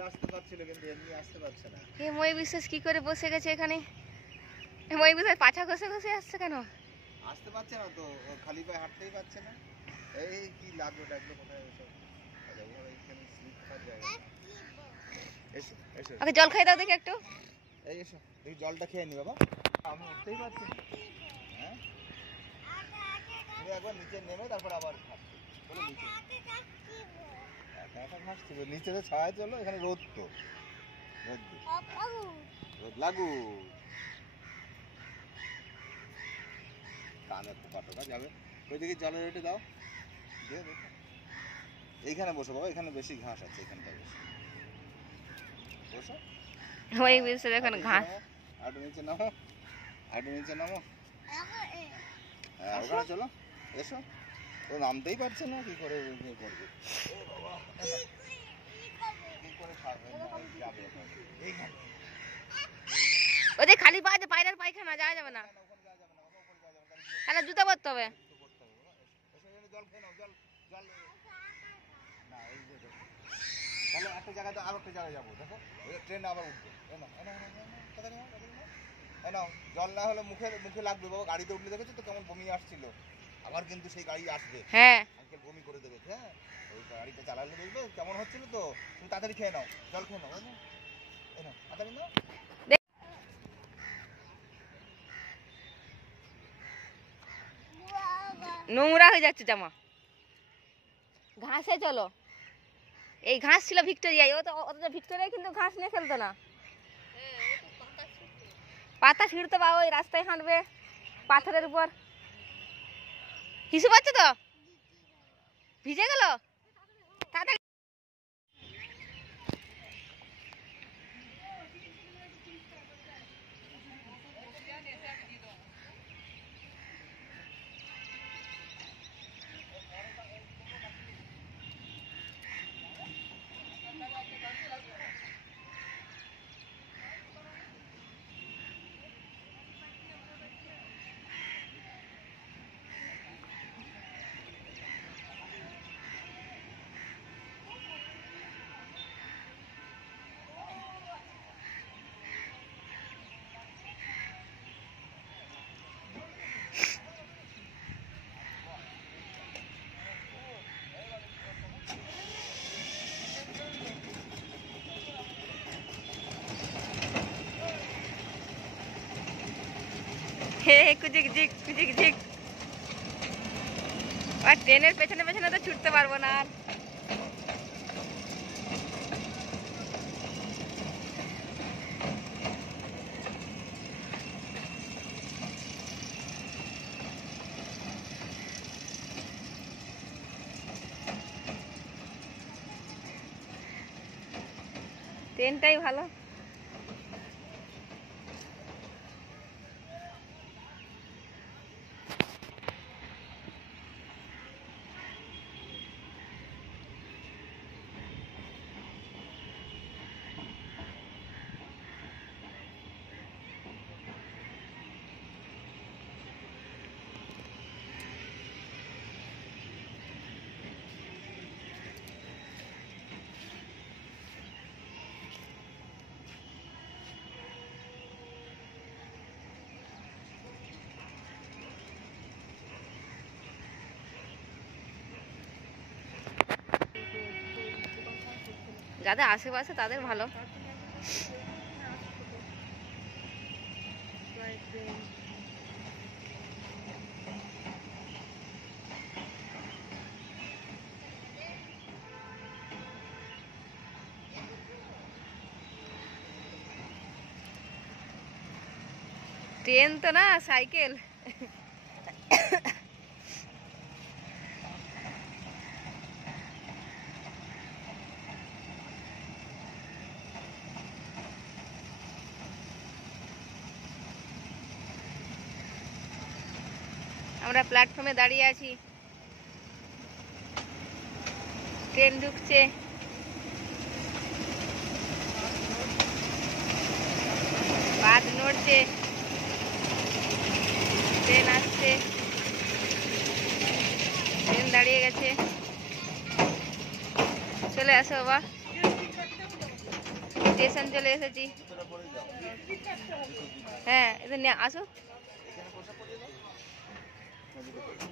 করে আসতে পারছিল কিন্তু এমনি আসতে পারছে না। এই মই বিশ্বাস কি করে বসে গেছে এখানে? মই বিশ্বাস পাছা ঘষে ঘষে আসছে কেন? আসতে পারছে না তো, খালি পায়ে হাঁটতেই পারছে না। এই কি লাগলো ডাকলো কোথায় এসব? আচ্ছা এইভাবে এখানে স্লিপ খাওয়ার জায়গা। এসো এসো। ওকে জল খাই দাও দেখি একটু। এই এসো, এই জলটা খেয়ে নি বাবা। আমি উঠতেই পারছি না। হ্যাঁ তুমি একবার নিচে নেমে তারপর আবার হাঁটতে চলো নিচে। একা একা হাঁটছি, নিচে তো ছায়া, চলো এখানে রোদ তো, রোদ রোদ লাগু। কানে পোকা টোকা যাবে। ওইদিকে জলের ওইটা দাও, দিয়ে দেখো। এইখানে বসো বাবা, এখানে বেশি ঘাস আছে, এখানটায় বসো বসো। মই বিশ্বাস এখন ঘাস। আটু নিচে নামো, আটু নিচে নামো। হ্যাঁ ওখানে চলো, এসো। ও নামতেই পারছে না, কি করে করবে? ওদের খালি পায়ে পায়রার পায়খানা যাওয়া যাবে না, তাহলে জুতা পরতে হবে। তাহলে একটা জায়গায় তো আরো একটা জায়গায় যাবো, দেখো ট্রেন আবার উঠবে। নাও জল না হলে মুখে মুখে লাগবে বাবা, গাড়িতে উঠলে দেখেছো তো কেমন বমি আসছিল, আবার কিন্তু সেই গাড়ি আসবে। হ্যাঁ আঙ্কেল বমি করে দেবে। হ্যাঁ ওই গাড়িটা চালালে দেখবে কেমন হচ্ছিল তো। তুমি তাড়াতাড়ি খেয়ে নাও, জল খেয়ে নাও, এই নাও তাড়াতাড়ি নাও। নোংরা হয়ে যাচ্ছে জামা। ঘাসে চলো, এই ঘাস ছিল ভিক্টোরিয়ায়, ও তো ভিক্টোরিয়ায় কিন্তু ঘাস নিয়ে খেলতো না। পাতা ছিঁড়তে পাবো, ওই রাস্তায় হাঁটবে পাথরের উপর। হিসু পাচ্ছে তো, ভিজে গেল তাড়াতাড়ি। হে কুজিক জিক কুজিক জিক। আর ট্রেনের পেছনে পেছনে তো ছুটতে পারবো না আর। ট্রেনটাই ভালো। যাদের আশেপাশে তাদের ভালো। ট্রেন তো না, সাইকেল। আমরা প্ল্যাটফর্মে দাঁড়িয়ে আছি, ট্রেন ঢুকছে। বাদ নড়ছে, ট্রেন আসছে, ট্রেন দাঁড়িয়ে গেছে। চলে আসো বাবা। স্টেশন চলে এসেছি। জুতোটা পরে যাও। হ্যাঁ এদের নিয়ে আসো। এখানে বসে পড়ে যাও। না, জুতো পরে যাও।